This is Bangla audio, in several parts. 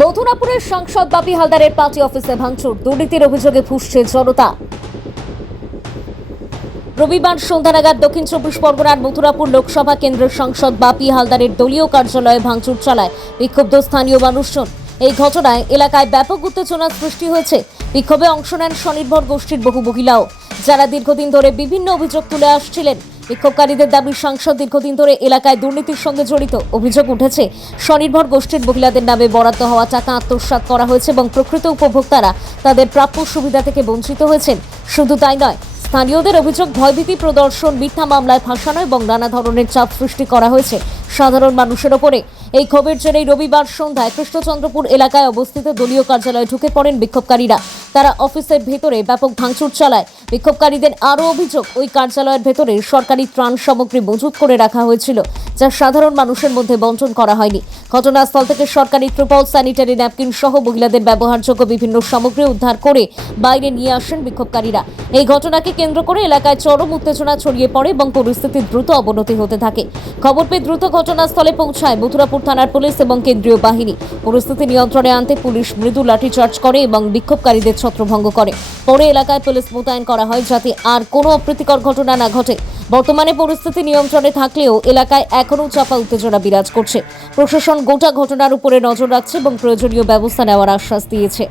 মথুরাপুরের সাংসদ বাপি হালদারের পার্টি অফিসে ভাঙচুর, দুর্নীতির অভিযোগে ফুঁসছে জনতা। রবিবার সন্ধ্যা নাগাদ দক্ষিণ চব্বিশ পরগনার মথুরাপুর লোকসভা কেন্দ্রের সাংসদ বাপি হালদারের দলীয় কার্যালয়ে ভাঙচুর চালায় বিক্ষুব্ধ স্থানীয় মানুষজন। এই ঘটনায় এলাকায় ব্যাপক উত্তেজনা সৃষ্টি হয়েছে। বিক্ষোভে অংশ নেন স্বনির্ভর গোষ্ঠীর বহু মহিলাও, যারা দীর্ঘদিন ধরে বিভিন্ন অভিযোগ তুলে আসছিলেন। বিক্ষোভকারীদের দাবি, সাংসদ দীর্ঘদিন ধরে এলাকায় দুর্নীতির সঙ্গে জড়িত। অভিযোগ উঠেছে, স্বনির্ভর গোষ্ঠীর মহিলাদের নামে বরাদ্দ হওয়া টাকা আত্মসাৎ করা হয়েছে এবং প্রকৃত উপভোক্তারা তাদের প্রাপ্য সুবিধা থেকে বঞ্চিত হয়েছেন। শুধু তাই নয়, স্থানীয়দের অভিযোগ, ভয়ভীতি প্রদর্শন, মিথ্যা মামলায় ফাঁসানো এবং নানা ধরনের চাপ সৃষ্টি করা হয়েছে সাধারণ মানুষের ওপরে। এই খবর জেনেই রবিবার সন্ধ্যায় কৃষ্ণচন্দ্রপুর এলাকায় অবস্থিত দলীয় কার্যালয়ে ঢুকে পড়েন বিক্ষোভকারীরা। তারা অফিসের ভেতরে ব্যাপক ভাঙচুর চালায়। বিক্ষোভকারীদের আরও অভিযোগ, ওই কার্যালয়ের ভেতরে সরকারি ত্রাণ সামগ্রী মজুত করে রাখা হয়েছিল, যা সাধারণ মানুষের মধ্যে বণ্টন করা হয়নি। ঘটনাস্থল থেকে সরকারি ত্রিপল, স্যানিটারি ন্যাপকিন সহ মহিলাদের ব্যবহারযোগ্য বিভিন্ন সামগ্রী উদ্ধার করে বাইরে নিয়ে আসেন বিক্ষোভকারীরা। এই ঘটনাকে কেন্দ্র করে এলাকায় চরম উত্তেজনা ছড়িয়ে পড়ে এবং পরিস্থিতির দ্রুত অবনতি হতে থাকে। খবর পেয়ে দ্রুত ঘটনাস্থলে পৌঁছায় মথুরাপুর থানার পুলিশ এবং কেন্দ্রীয় বাহিনী। পরিস্থিতি নিয়ন্ত্রণে আনতে পুলিশ মৃদু লাঠিচার্জ করে এবং বিক্ষোভকারীদের ছত্রভঙ্গ করে। পরে এলাকায় পুলিশ মোতায়েন করা হয় যাতে আর কোনো অপ্রীতিকর ঘটনা না ঘটে। বর্তমানে পরিস্থিতি নিয়ন্ত্রণে থাকলেও এলাকায় এখনও চাপা উত্তেজনা বিরাজ করছে। প্রশাসন গোটা ঘটনার উপরে নজর রাখছে এবং প্রয়োজনীয় ব্যবস্থা নেওয়ার আশ্বাস দিয়েছে।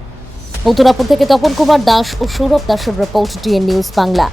মথুরাপুর থেকে তপন কুমার দাস ও সৌরভ দাসের রিপোর্ট, ডিএন নিউজ বাংলা।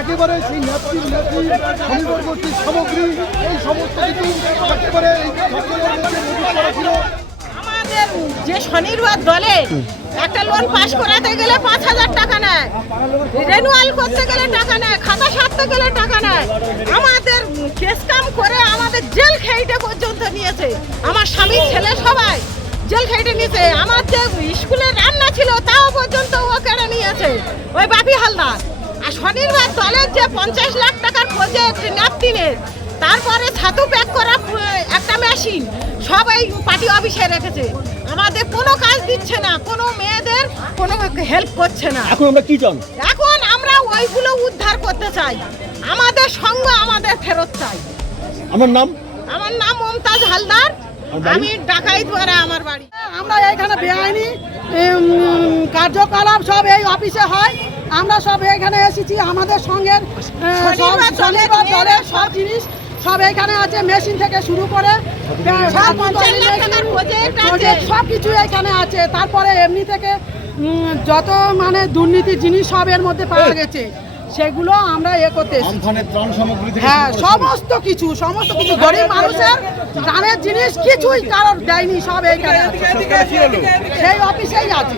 একেবারে সেই স্বনির্ভর গোষ্ঠীর সামগ্রী, এই সমস্ত কিছু একেবারে আমাদের যে স্বনির্ভর দলে একটা লোন পাস করাতে গেলে 5,000 টাকা নেয়, রেনুয়াল করতে গেলে টাকা নেয়, খাতা সারতে গেলে টাকা নেয়। আমাদের কেস কাম করে আমাদের জেল খেইটে পর্যন্ত নিয়েছে। আমার স্বামীর ছেলে সবাই জেল খেইটে নিয়েছে। আমার যে স্কুলের রান্না ছিল তাও পর্যন্ত ও কেড়ে নিয়েছে ওই বাপি হালদার। আর স্বনির্ভর দলের যে 50 লাখ টাকার প্রজেক্ট ন্যাপকিনের, তারপরে ছাতু প্যাক করা একটা মেশিন, সব এই পার্টি অফিসে রেখেছে। আমাদের কোনো কাজ দিচ্ছে না, কোনো মেয়েদের কোনো হেল্প করছে না। এখন আমরা কি চান? এখন আমরা ওইগুলো উদ্ধার করতে চাই, আমাদের সঙ্গ আমাদের ফেরত চাই। আমার নাম মমতাজ হালদার, আমি ডাকাইতপাড়া আমার বাড়ি। আমরা এইখানে বেআইনি কার্যকলাপ সব এই অফিসে হয়। আমরা সব এখানে এসেছি, আমাদের সঙ্গে স্বনির্ভর দলের সব জিনিস সব এখানে আছে, মেশিন থেকে শুরু করে সব কিছু এখানে আছে। তারপরে এমনি থেকে যত মানে দুর্নীতির জিনিস সব এর মধ্যে পাওয়া গেছে, সেগুলো আমরা করতে হ্যাঁ সমস্ত কিছু গরিব মানুষের ত্রাণের জিনিস কিছুই কারোর দেয়নি, সব এইখানে আছে, সেই অফিসেই আছে।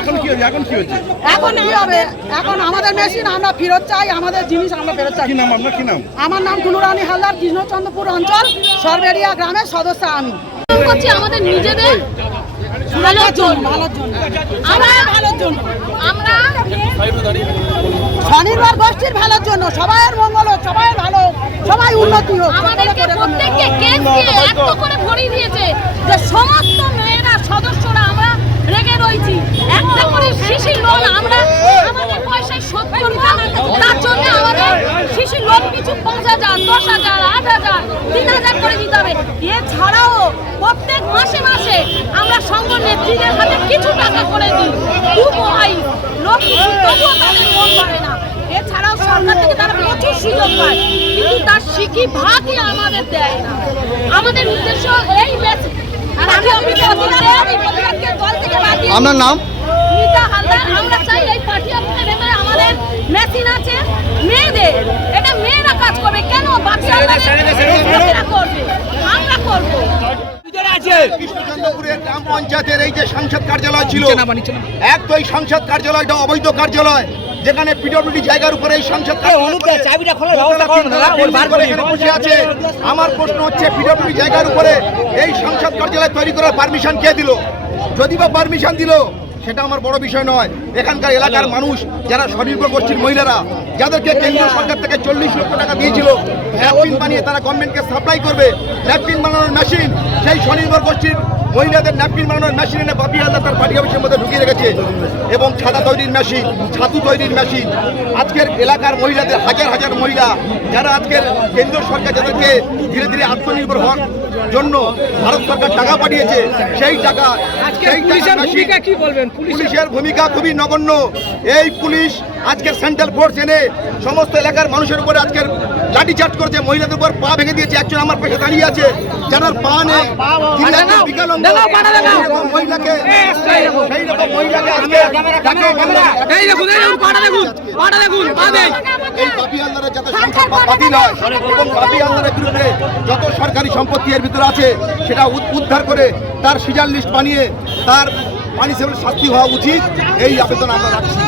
এখন কি হবে? এখন আমাদের মেশিন আমরা ফেরত চাই, আমাদের জিনিস আমরা ফেরত চাই। আমার নাম কুলুরানী হালদার, কৃষ্ণচন্দ্রপুর অঞ্চল সরবেরিয়া গ্রামের সদস্য আমি। আমাদের নিজেদের ভালোর জন্য আমরা স্বনির্ভর গোষ্ঠীর ভালোর জন্য, সবাইয়ের মঙ্গল হোক, সবাইয়ের ভালো হোক, সবাই উন্নতি হোক। আমাদেরকে প্রত্যেককে কেস দিয়ে এত করে ভরিয়ে দিয়েছে যে সমস্ত মেয়েরা সদস্যরা আমরা রেগে রয়েছি। একটা করে শিশু লোন আমরা আমাদের পয়সায় শোধ করব, তার জন্য আমাদের শিশু লোন কিছু 5,000, 10,000, 8,000, 3,000 করে দিতে হবে। এছাড়াও প্রত্যেক মাসে মাসে আমরা সংঘ নেত্রীদের হাতে কিছু টাকা করে দিই। লোক কিছু তবুও তাদের মন করে না। এছাড়াও সরকার থেকে তারা প্রচুর সুযোগ পায়, কিন্তু তার সিকি ভাগই আমাদের দেয় না। আমাদের উদ্দেশ্য এই আপনার নাম? মিতা হালদার। আমরা চাই এই পার্টি অফিসের ভেতরে আমাদের মেশিন আছে, মেয়েদের, এটা মেয়েরা কাজ করবে, কেন বাচ্চারা করবে? আমরা করবো। হয়েছে। কৃষ্ণচন্দ্রপুরের গ্রাম পঞ্চায়েতের এই যে সংসদ কার্যালয় ছিল, এক তো এই সংসদ কার্যালয়টা অবৈধ কার্যালয়, যেখানে পিডব্লিউডি জায়গার উপরে এই সংসদ বসে আছে। আমার প্রশ্ন হচ্ছে, পিডব্লিউডি জায়গার উপরে এই সংসদ কার্যালয় তৈরি করার পারমিশন কে দিল? যদি বা পারমিশন দিল, সেটা আমার বড় বিষয় নয়। এখানকার এলাকার মানুষ যারা স্বনির্ভর গোষ্ঠীর মহিলারা, যাদেরকে কেন্দ্রীয় সরকার থেকে 40 লক্ষ টাকা দিয়েছিল ন্যাপকিন বানিয়ে তারা গভর্নমেন্টকে সাপ্লাই করবে, ন্যাপকিন বানানোর মেশিন, সেই স্বনির্ভর গোষ্ঠীর মহিলাদের ন্যাপকিন বানানোর মেশিন এনে বাপি হালদার তার পার্টি অফিসের মধ্যে ঢুকিয়ে রেখেছে। এবং ছাতা তৈরির মেশিন, ছাতু তৈরির মেশিন। আজকের এলাকার মহিলাদের, হাজার হাজার মহিলা যারা আজকের কেন্দ্রীয় সরকার যাদেরকে ধীরে ধীরে আত্মনির্ভর হওয়ার জন্য ভারত সরকার টাকা পাঠিয়েছে, সেই টাকা, পুলিশের ভূমিকা খুবই নগণ্য। এই পুলিশ আজকের সেন্ট্রাল ফোর্স এনে সমস্ত এলাকার মানুষের উপরে আজকের লাঠিচার্জ করেছে, মহিলাদের উপর পা ভেঙে দিয়েছে। একজন আমার পাশে দাঁড়িয়ে আছে, যার পা নেই, বিকলাঙ্গ মহিলাকে, সেই রকম মহিলাকে আজকে এই বাপি হালদারের যাতে সংখ্যা বাতিল হয় এবং বাপি হালদারের বিরুদ্ধে যত সরকারি সম্পত্তি এর ভিতরে আছে সেটা উদ্ধার করে তার সিজার লিস্ট বানিয়ে তার পানিশেবল শাস্তি হওয়া উচিত, এই আবেদন আমরা রাখছি।